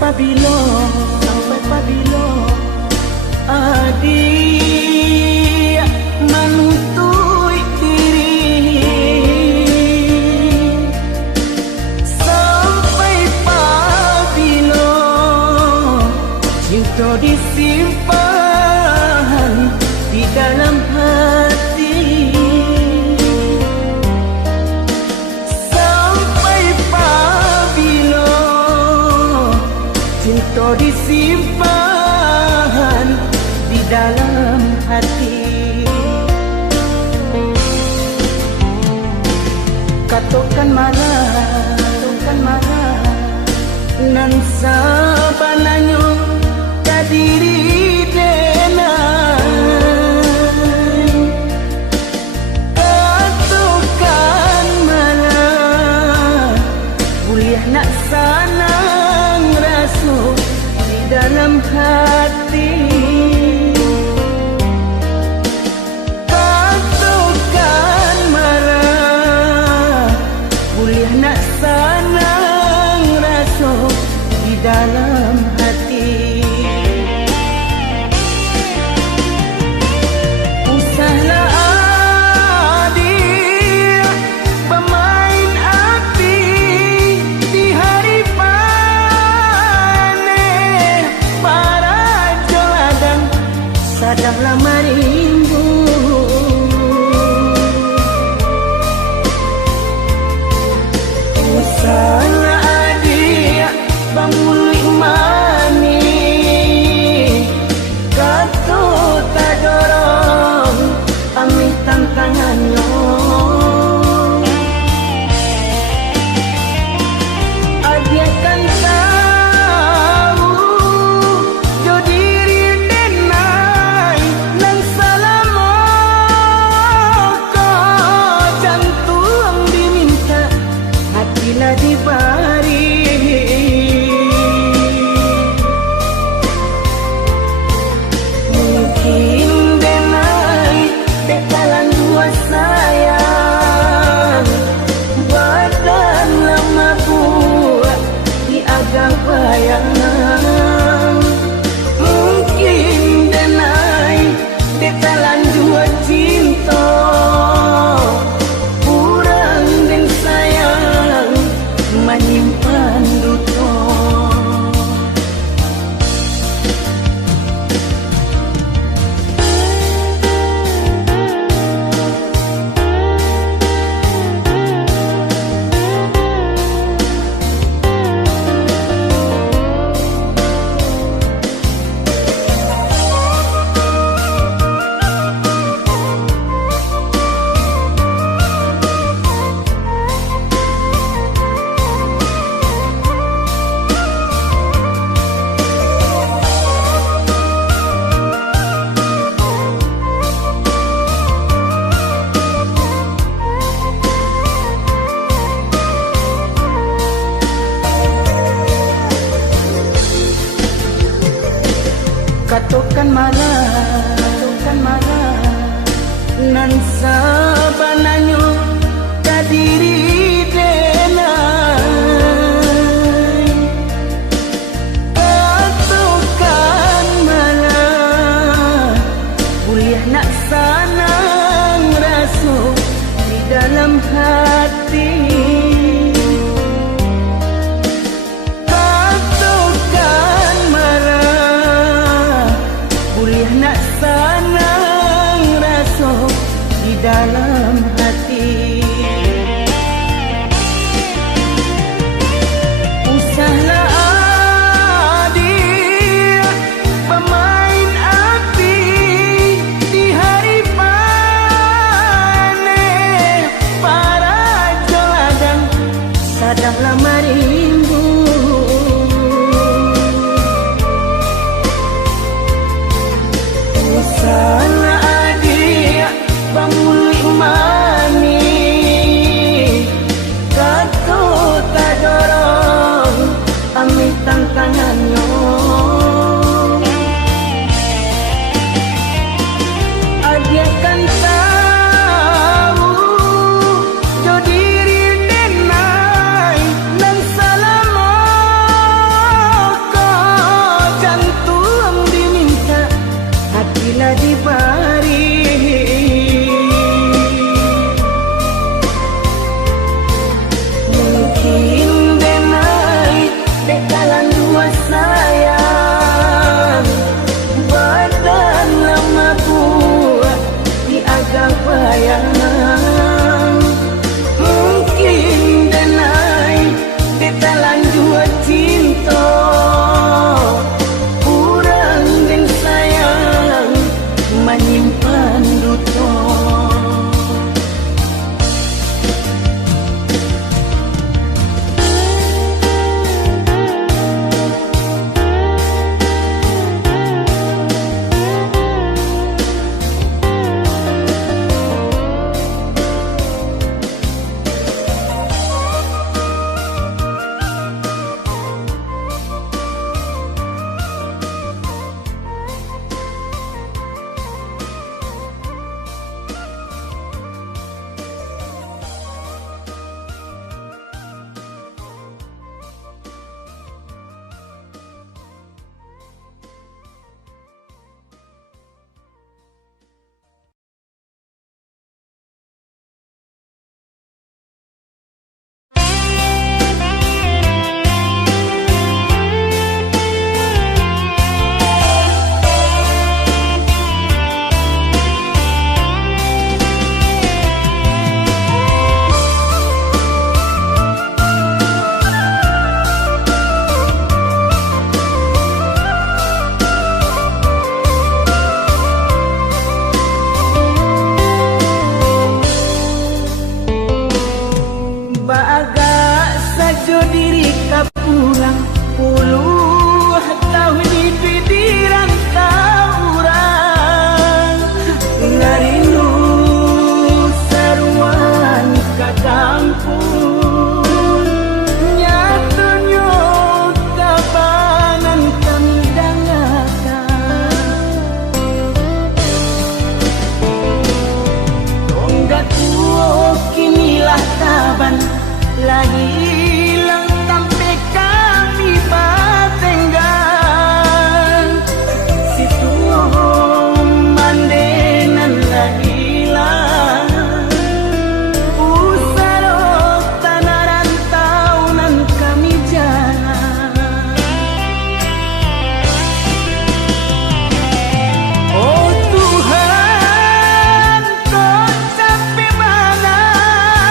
pabilo adik menuntut diri, sampai pabilo cinta disimpan di dalam hati, sampai pabilo cinta disimpan di dalam hati. Katakan marah nan sabananyo kadiri denai. Katakan marah kuliah nak sanang rasa di dalam hati. Katakan marah kuliah nak sanang rasa di dalam hati. Usahlah adik pemain api di hari panen, para joladang sadanglah marimbu. Usahlah adik bamului mani, kata tak dorong ambil tantangannya. Adik kan tahu jo diri denai nan salamo ko jantung diminta hatilah dibari. Mungkin denai bekalan dua sayang, badan lama buat di agak bayangan. Mungkin denai bekalan dua cinta, kurang dan sayang menyimpan duka. Katakan marah nan sabananyo kadiri denai. Katakan marah kuliah nak sanang rasa di dalam hati. Katakan marah kuliah nak sanang rasa di dalam hati. Usahlah adik pemain api di hari panen, para joladang sadanglah marimbu. Usahlah adik bamului mani, kata tak dorong ambil tantangannya. Adik kan tahu jo diri denai nan salamo lahir